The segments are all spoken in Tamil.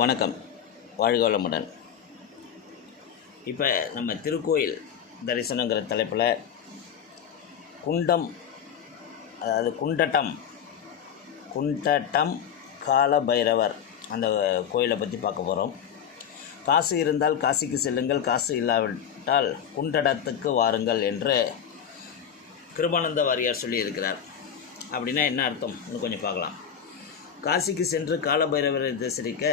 வணக்கம். வாழ்க வளமுடன் இப்போ நம்ம திருக்கோயில் தரிசனங்கிற தலைப்பில் குண்டம் அதாவது குண்டட்டம் குண்டட்டம் கால பைரவர் அந்த கோயிலை பற்றி பார்க்க போகிறோம் காசு இருந்தால் காசிக்கு செல்லுங்கள் காசு இல்லாவிட்டால் குண்டடத்துக்கு வாருங்கள் என்று கிருபானந்த வாரியார் சொல்லியிருக்கிறார். அப்படின்னா என்ன அர்த்தம்? இன்னும் கொஞ்சம் பார்க்கலாம். காசிக்கு சென்று காலபைரவரை தரிசிக்க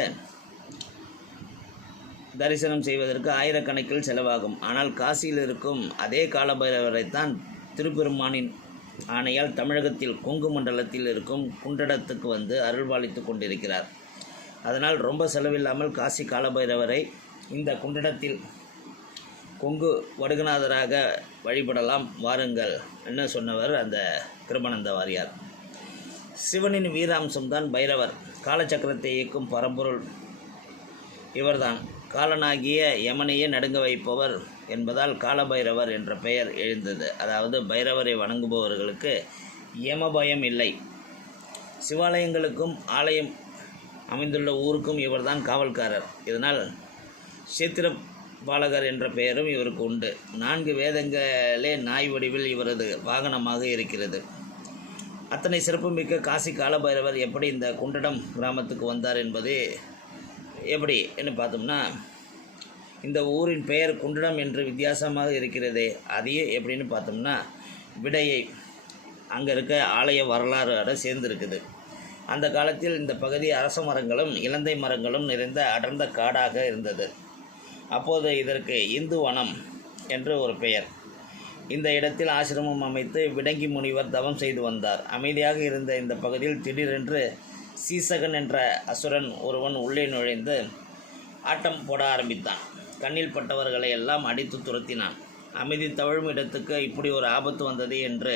தரிசனம் செய்வதற்கு ஆயிரக்கணக்கில் செலவாகும். ஆனால் காசியில் இருக்கும் அதே காலபைரவரைத்தான் திருப்பெருமானின் ஆணையால் தமிழகத்தில் கொங்கு மண்டலத்தில் இருக்கும் குண்டடத்துக்கு வந்து அருள்பாலித்து கொண்டிருக்கிறார். அதனால் ரொம்ப செலவில்லாமல் காசி காலபைரவரை இந்த குண்டடத்தில் கொங்கு வடுகநாதராக வழிபடலாம். வாருங்கள். என்ன சொன்னவர் அந்த கிருபானந்த வாரியார்? சிவனின் வீராம்சம்தான் பைரவர். காலச்சக்கரத்தை இயக்கும் பரம்பொருள் இவர்தான். காலனாகிய யமனையே நடுங்க வைப்பவர் என்பதால் காலபைரவர் என்ற பெயர் எழுந்தது. அதாவது பைரவரை வணங்குபவர்களுக்கு யமபயம் இல்லை. சிவாலயங்களுக்கும் ஆலயம் அமைந்துள்ள ஊருக்கும் இவர்தான் காவல்காரர். இதனால் சேத்திர பாலகர் என்ற பெயரும் இவருக்கு உண்டு. நான்கு வேதங்களே நாய் வடிவில் இவரது வாகனமாக இருக்கிறது. அத்தனை சிறப்புமிக்க காசி காலபைரவர் எப்படி இந்த குண்டடம் கிராமத்துக்கு வந்தார் என்பது எப்படி என்று பார்த்தோம்னா இந்த ஊரின் பெயர் குண்டடம் என்று வித்தியாசமாக இருக்கிறதே அதையே எப்படின்னு பார்த்தோம்னா விடையை அங்கே இருக்க ஆலய வரலாறு சேர்ந்துருக்குது. அந்த காலத்தில் இந்த பகுதி அரச மரங்களும் இலந்தை மரங்களும் நிறைந்த அடர்ந்த காடாக இருந்தது. அப்போது இதற்கு இந்து வனம் என்று ஒரு பெயர். இந்த இடத்தில் ஆசிரமம் அமைத்து விடங்கி முனிவர் தவம் செய்து வந்தார். அமைதியாக இருந்த இந்த பகுதியில் திடீரென்று சீசகன் என்ற அசுரன் ஒருவன் உள்ளே நுழைந்து ஆட்டம் போட ஆரம்பித்தான். கண்ணில் பட்டவர்களை எல்லாம் அடித்து துரத்தினான். அமைதி தவழும் இடத்துக்கு இப்படி ஒரு ஆபத்து வந்தது என்று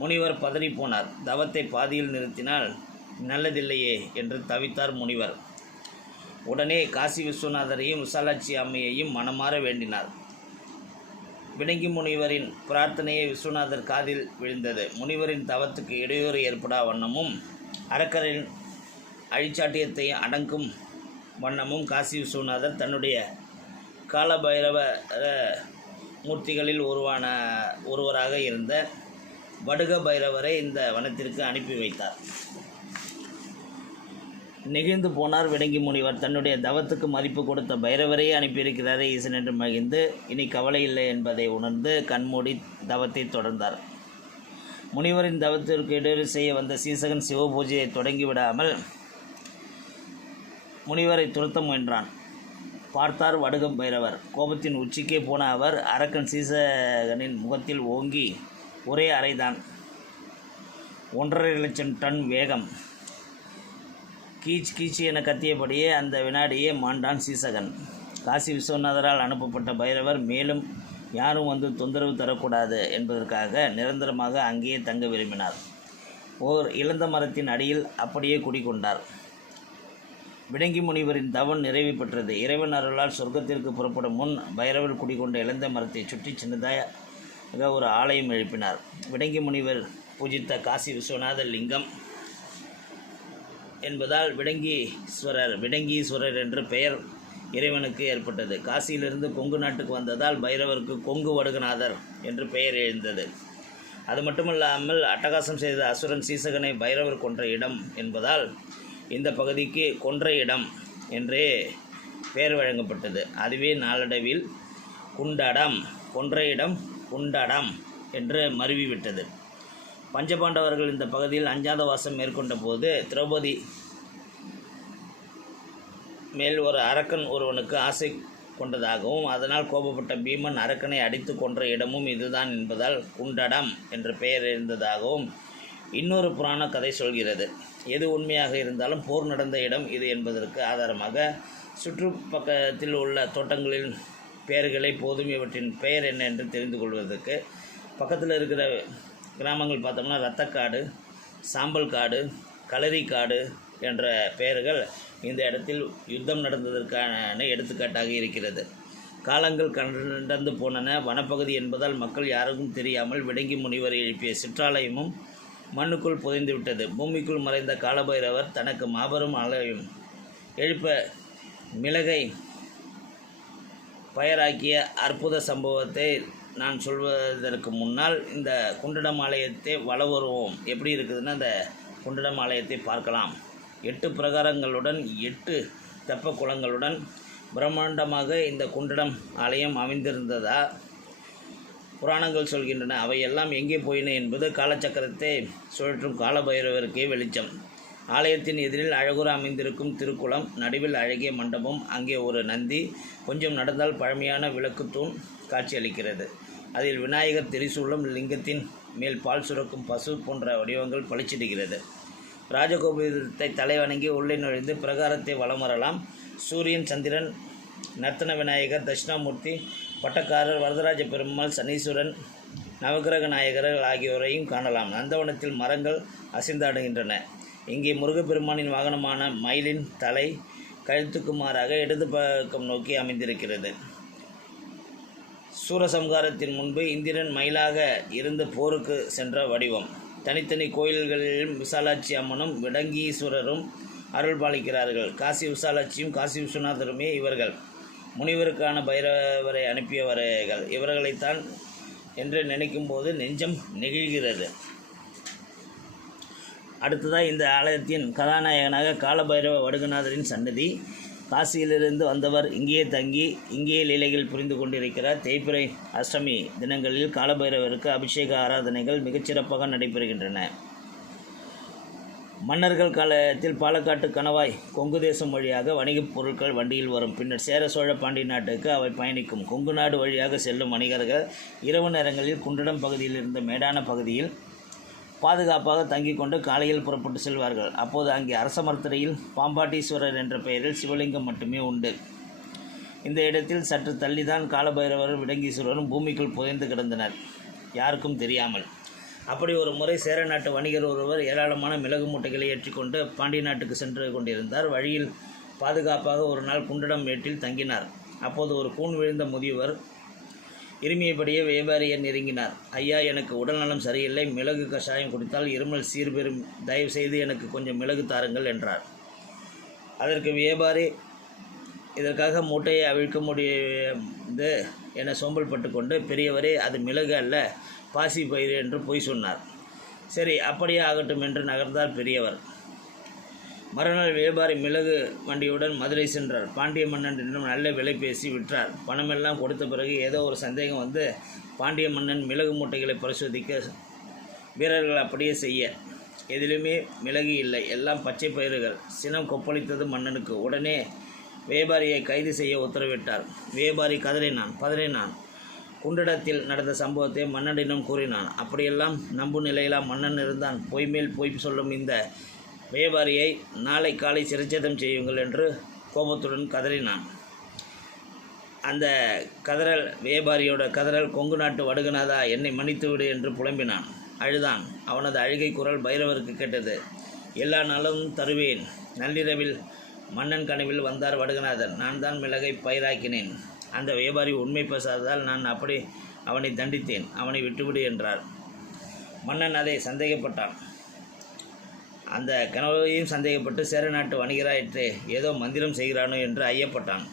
முனிவர் பதறிப்போனார் தவத்தை பாதியில் நிறுத்தினால் நல்லதில்லையே என்று தவித்தார் முனிவர். உடனே காசி விஸ்வநாதரையும் விசாலாட்சி அம்மையையும் மனமாற வேண்டினார். பிணங்கி முனிவரின் பிரார்த்தனையை விஸ்வநாதர் காதில் விழுந்தது. முனிவரின் தவத்துக்கு இடையூறு ஏற்படா வண்ணமும் அரக்கரின் அழிச்சாட்டியத்தை அடங்கும் வண்ணமும் காசி விஸ்வநாதர் தன்னுடைய காலபைரவ மூர்த்திகளில் உருவான ஒருவராக இருந்த வடுக பைரவரை இந்த வனத்திற்கு அனுப்பி வைத்தார். நெகிழ்ந்து போனார் விடங்கி முனிவர். தன்னுடைய தவத்துக்கு மதிப்பு கொடுத்த பைரவரையே அனுப்பியிருக்கிறாரே ஈசன் என்று மகிழ்ந்து இனி கவலை இல்லை என்பதை உணர்ந்து கண்மூடி தவத்தை தொடர்ந்தார். முனிவரின் தவத்திற்கு இடையூறு செய்ய வந்த சீசகன் சிவபூஜையை தொடங்கி விடாமல் முனிவரை துரத்த முயன்றான். பார்த்தார் வடுகம் பைரவர். கோபத்தின் உச்சிக்கே போன அவர் அரக்கன் சீசகனின் முகத்தில் ஓங்கி ஒரே அறைதான். ஒன்றரை லட்சம் டன் வேகம். கீச் கீச் என கத்தியபடியே அந்த வினாடியே மாண்டான் சீசகன். காசி விஸ்வநாதரால் அனுப்பப்பட்ட பைரவர் மேலும் யாரும் வந்து தொந்தரவு தரக்கூடாது என்பதற்காக நிரந்தரமாக அங்கேயே தங்க விரும்பினார். ஓர் இளந்த மரத்தின் அடியில் அப்படியே குடிகொண்டார். விடங்கி முனிவரின் தவன் நிறைவு பெற்றது. இறைவன் அருளால் சொர்க்கத்திற்கு புறப்படும் முன் பைரவர் குடிகொண்ட இளந்த மரத்தை சுற்றி சின்னதாக ஒரு ஆலயம் எழுப்பினார். விடங்கி முனிவர் பூஜித்த காசி விஸ்வநாத லிங்கம் என்பதால் விடங்கீஸ்வரர் விடங்கீஸ்வரர் என்று பெயர் இறைவனுக்கு ஏற்பட்டது. காசியிலிருந்து கொங்கு நாட்டுக்கு வந்ததால் பைரவருக்கு கொங்கு வடுகநாதர் என்று பெயர் எழுந்தது. அது மட்டுமல்லாமல் அட்டகாசம் செய்த அசுரன் சீசகனை பைரவர் கொன்ற இடம் என்பதால் இந்த பகுதிக்கு கொன்ற இடம் என்றே பெயர் வழங்கப்பட்டது. அதுவே நாளடைவில் குண்டடம் கொன்ற இடம் குண்டடம் என்று மருவிவிட்டது. பஞ்சபாண்டவர்கள் இந்த பகுதியில் அஞ்சாத வாசம் மேற்கொண்ட போது திரௌபதி மேல் ஒரு அரக்கன் ஒருவனுக்கு ஆசை கொண்டதாகவும் அதனால் கோபப்பட்ட பீமன் அரக்கனை அடித்து கொன்ற இடமும் இதுதான் என்பதால் குண்டடம் என்ற பெயர் இருந்ததாகவும் இன்னொரு புராண கதை சொல்கிறது. எது உண்மையாக இருந்தாலும் போர் நடந்த இடம் இது என்பதற்கு ஆதாரமாக சுற்றுப்பக்கத்தில் உள்ள தோட்டங்களின் பெயர்களை போதும் இவற்றின் பெயர் என்ன என்று தெரிந்து கொள்வதற்கு பக்கத்தில் இருக்கிற கிராமங்கள் பார்த்தோம்னா ரத்தக்காடு சாம்பல் காடு களரி காடு என்ற பெயர்கள் இந்த இடத்தில் யுத்தம் நடந்ததற்கான எடுத்துக்காட்டாக இருக்கிறது. காலங்கள் கடந்து போனன. வனப்பகுதி என்பதால் மக்கள் யாருக்கும் தெரியாமல் விடங்கி முனிவர் எழுப்பிய சிற்றாலயமும் மண்ணுக்குள் புதைந்து விட்டது. பூமிக்குள் மறைந்த காலபைரவர் தனக்கு மாபெரும் ஆலயம் எழுப்ப மிளகை பயராக்கிய அற்புத சம்பவத்தை நான் சொல்வதற்கு முன்னால் இந்த குண்டடம் ஆலயத்தை வல வருவோம் எப்படி இருக்குதுன்னு அந்த குண்டடம் ஆலயத்தை பார்க்கலாம். எட்டு பிரகாரங்களுடன் எட்டு தெப்ப குளங்களுடன் பிரம்மாண்டமாக இந்த குண்டடம் ஆலயம் அமைந்திருந்ததா? புராணங்கள் சொல்கின்றன. அவையெல்லாம் எங்கே போயின என்பது காலச்சக்கரத்தை சுழற்றும் காலபைரவருக்கே வெளிச்சம். ஆலயத்தின் எதிரில் அழகுற அமைந்திருக்கும் திருக்குளம் நடுவில் அழகிய மண்டபம் அங்கே ஒரு நந்தி கொஞ்சம் நடந்தால் பழமையான விளக்கு தூண் காட்சியளிக்கிறது. அதில் விநாயகர் திரிசூலம் லிங்கத்தின் மேல் பால் சுரக்கும் பசு போன்ற வடிவங்கள் பளிச்சிடுகிறது. ராஜகோபுரத்தை தலைவணங்கி உள்ளே நுழைந்து பிரகாரத்தை வலம் வரலாம். சூரியன் சந்திரன் நர்த்தன விநாயகர் தட்சிணாமூர்த்தி பட்டக்காரர் வரதராஜ பெருமாள் சனீஸ்வரன் நவகிரக நாயகர்கள் ஆகியோரையும் காணலாம். நந்தவனத்தில் மரங்கள் அசைந்தாடுகின்றன இங்கே முருகப்பெருமானின் வாகனமான மயிலின் தலை கழுத்துக்கு மாறாக இடது பக்கம் நோக்கி அமைந்திருக்கிறது. சூரசம்காரத்தின் முன்பு இந்திரன் மயிலாக இருந்து போருக்கு சென்ற வடிவம். தனித்தனி கோயில்களிலும் விசாலாட்சி அம்மனும் விடங்கீஸ்வரரும் அருள் பாலிக்கிறார்கள். காசி விசாலாட்சியும் காசி விஸ்வநாதருமே இவர்கள். முனிவருக்கான பைரவரை அனுப்பியவர்கள். இவர்களைத்தான் என்று நினைக்கும்போது நெஞ்சம் நெகிழ்கிறது. அடுத்ததாக இந்த ஆலயத்தின் கதாநாயகனாக காலபைரவ வடுகநாதரின் சன்னதி. காசியிலிருந்து வந்தவர் இங்கேயே தங்கி இங்கேயே லீலைகள் புரிந்து கொண்டிருக்கிறார். தேய்பிறை அஷ்டமி தினங்களில் காலபைரவருக்கு அபிஷேக ஆராதனைகள் மிகச்சிறப்பாக நடைபெறுகின்றன. மன்னர்கள் காலத்தில் பாலக்காட்டு கணவாய் கொங்கு தேசம் வழியாக வணிகப் பொருட்கள் வண்டியில் வரும். பின்னர் சேர சோழ பாண்டிய நாட்டுக்கு அவை பயணிக்கும். கொங்கு நாடு வழியாக செல்லும் வணிகர்கள் இரவு நேரங்களில் குண்டடம் பகுதியில் இருந்த மேடான பகுதியில் பாதுகாப்பாக தங்கிக் கொண்டு காலையில் புறப்பட்டு செல்வார்கள். அப்போது அங்கே அரச மரத்தரையில் பாம்பாட்டீஸ்வரர் என்ற பெயரில் சிவலிங்கம் மட்டுமே உண்டு. இந்த இடத்தில் சற்று தள்ளிதான் காலபைரவரும் விடங்கீஸ்வரரும் பூமிக்குள் புதைந்து கிடந்தனர். யாருக்கும் தெரியாமல். அப்படி ஒரு முறை சேர நாட்டு வணிகர் ஒருவர் ஏராளமான மிளகு மூட்டைகளை ஏற்றிக்கொண்டு பாண்டிய நாட்டுக்கு சென்று கொண்டிருந்தார். வழியில் பாதுகாப்பாக ஒரு நாள் குண்டடம் மேட்டில் தங்கினார். அப்போது ஒரு கூன் விழுந்த முதியவர் இருமியபடியே வியாபாரியை நெருங்கினார். ஐயா எனக்கு உடல்நலம் சரியில்லை. மிளகு கஷாயம் குடித்தால் இருமல் சீர்பெறும். தயவு செய்து எனக்கு கொஞ்சம் மிளகு தாருங்கள் என்றார். அதற்கு வியாபாரி இதற்காக மூட்டையை அவிழ்க்க முடியாது என சோம்பல் பட்டுக்கொண்டு பெரியவரே அது மிளகு அல்ல பாசி பயிர் என்று பொய் சொன்னார். சரி அப்படியே ஆகட்டும் என்று நகர்ந்தார் பெரியவர். மறுநாள் வியாபாரி மிளகு வண்டியுடன் மதுரை சென்றார். பாண்டிய மன்னனிடம் நல்ல விலை பேசி விற்றார். பணமெல்லாம் கொடுத்த பிறகு ஏதோ ஒரு சந்தேகம் வந்து பாண்டிய மன்னன் மிளகு மூட்டைகளை பரிசோதிக்க வீரர்கள் அப்படியே செய்ய. எதிலுமே மிளகு இல்லை. எல்லாம் பச்சை பயிர்கள் சினம் கொப்பளித்தது மன்னனுக்கு. உடனே வியாபாரியை கைது செய்ய உத்தரவிட்டார். வியாபாரி கதறினான். பதறினான். குண்டிடத்தில் நடந்த சம்பவத்தை மன்னனிடம் கூறினான். அப்படியெல்லாம் நம்பு நிலையிலா மன்னன் இருந்தான். பொய் மேல் பொய் சொல்லும் இந்த வியாபாரியை நாளை காலை சிறைச்சேதம் செய்யுங்கள் என்று கோபத்துடன் கதறினான். அந்த கதறல் வியாபாரியோட கதறல் கொங்கு நாட்டு வடுகநாதா என்னை மன்னித்து விடு என்று புலம்பினான். அழுதான். அவனது அழுகை குரல் பைரவருக்கு கேட்டது. எல்லா நாளும் தருவேன். நள்ளிரவில் மன்னன் கனவில் வந்தார் வடுகநாதர். நான் தான் மிளகை பயிராக்கினேன். அந்த வியாபாரி உண்மை பேசாததால் நான் அப்படி அவனை தண்டித்தேன். அவனை விட்டுவிடு என்றார். மன்னன் அதை சந்தேகப்பட்டான். அந்த கனவையும் சந்தேகப்பட்டு சேர நாட்டு வணிகராயிற்று ஏதோ மந்திரம் செய்கிறானோ என்று ஐயப்பட்டான்.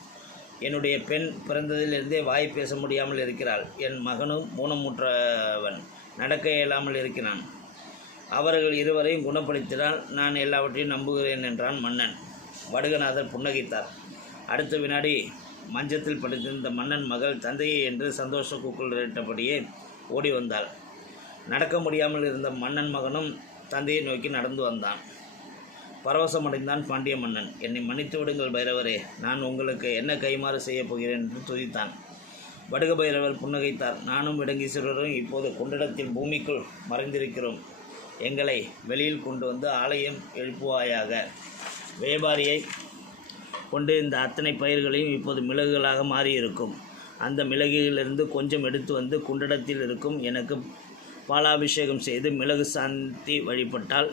என்னுடைய பெண் பிறந்ததிலிருந்தே வாய் பேச முடியாமல் இருக்கிறாள். என் மகனும் ஊனமுற்றவன். நடக்க இயலாமல் இருக்கிறான். அவர்கள் இருவரையும் குணப்படுத்தினால் நான் எல்லாவற்றையும் நம்புகிறேன் என்றான் மன்னன். வடுகநாதர் புன்னகைத்தார். அடுத்த வினாடி மஞ்சத்தில் படுத்திருந்த மன்னன் மகள் தந்தையை என்று சந்தோஷ கூக்குளிட்டபடியே ஓடி வந்தாள். நடக்க முடியாமல் இருந்த மன்னன் மகனும் தந்தையை நோக்கி நடந்து வந்தான். பரவசமடைந்தான் பாண்டிய மன்னன். என்னை மன்னித்து விடுங்கள் பைரவரே. நான் உங்களுக்கு என்ன கைமாறு செய்யப் போகிறேன்? என்று துதித்தான். வடுக பைரவர் புன்னகைத்தார். நானும் விடங்கீஸ்வரரும் இப்போது கொண்டிடத்தில் பூமிக்குள் மறைந்திருக்கிறோம். எங்களை வெளியில் கொண்டு வந்து ஆலயம் எழுப்புவாயாக. வியாபாரியை கொண்டு இந்த அத்தனை பயிர்களையும் இப்போது மிளகுகளாக மாறியிருக்கும். அந்த மிளகிலிருந்து கொஞ்சம் எடுத்து வந்து குண்டடத்தில் இருக்கும். எனக்கு பாலாபிஷேகம் செய்து மிளகு சாந்தி வழிபட்டால்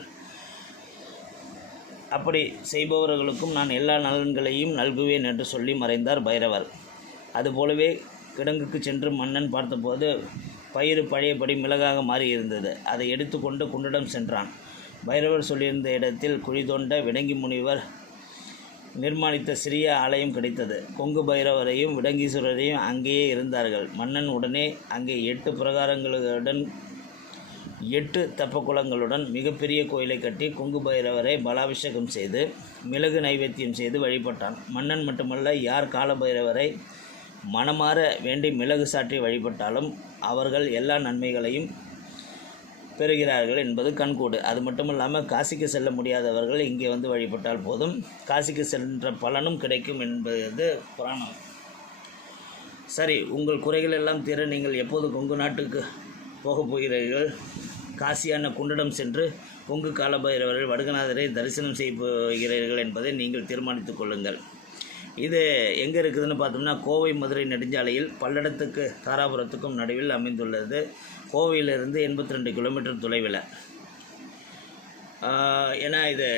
அப்படி செய்பவர்களுக்கும் நான் எல்லா நலன்களையும் நல்குவேன் என்று சொல்லி மறைந்தார் பைரவர். அதுபோலவே கிடங்குக்கு சென்று மன்னன் பார்த்தபோது பயிர் பழையபடி மிளகாக மாறியிருந்தது. அதை எடுத்துக்கொண்டு குண்டடம் சென்றான். பைரவர் சொல்லியிருந்த இடத்தில் குழி தோண்ட விடங்கி முனிவர் நிர்மாணித்த சிறிய ஆலயம் கிடைத்தது. கொங்கு பைரவரையும் விடங்கீஸ்வரரையும் அங்கேயே இருந்தார்கள். மன்னன் உடனே அங்கே எட்டு பிரகாரங்களுடன் எட்டு தப்பக்குளங்களுடன் மிகப்பெரிய கோயிலை கட்டி கொங்கு பைரவரை பலாபிஷேகம் செய்து மிளகு நைவேத்தியம் செய்து வழிபட்டான். மன்னன் மட்டுமல்ல யார் கால பைரவரை மனமாற வேண்டி மிளகு சாற்றி வழிபட்டாலும் அவர்கள் எல்லா நன்மைகளையும் பெறுகிறார்கள் என்பது கண்கூடு. அது மட்டும் இல்லாமல் காசிக்கு செல்ல முடியாதவர்கள் இங்கே வந்து வழிபட்டால் போதும். காசிக்கு சென்ற பலனும் கிடைக்கும் என்பது புராணம். சரி உங்கள் குறைகள் எல்லாம் தீர நீங்கள் எப்போது கொங்கு நாட்டுக்கு போகப் போகிறீர்கள். காசியான குண்டடம் சென்று கொங்கு காலபைரவர்கள் வடுகநாதரை தரிசனம் செய்ய போகிறீர்கள் என்பதை நீங்கள் தீர்மானித்துக் கொள்ளுங்கள். இது எங்கே இருக்குதுன்னு பார்த்தோம்னா கோவை மதுரை நெடுஞ்சாலையில் பல்லடத்துக்கு தாராபுரத்துக்கும் நடுவில் அமைந்துள்ளது. கோவையிலிருந்து எண்பத்தி ரெண்டு கிலோமீட்டர் தொலைவில். ஏன்னா இது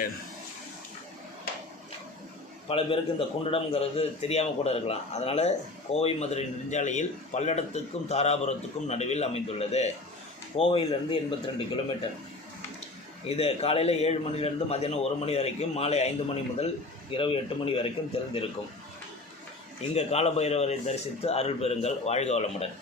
பல பேருக்கு இந்த குண்டடம்ங்கிறது தெரியாமல் கூட இருக்கலாம். அதனால் கோவை மதுரை நெடுஞ்சாலையில் பல்லடத்துக்கும் தாராபுரத்துக்கும் நடுவில் அமைந்துள்ளது. கோவையிலிருந்து எண்பத்தி ரெண்டு கிலோமீட்டர். இது காலையில் ஏழு மணிலேருந்து மதியானம் ஒரு மணி வரைக்கும் மாலை ஐந்து மணி முதல் இரவு எட்டு மணி வரைக்கும் திறந்திருக்கும். இங்கே காலபைரவரை தரிசித்து அருள் பெறுங்கள் வாழ்க வளமுடன்.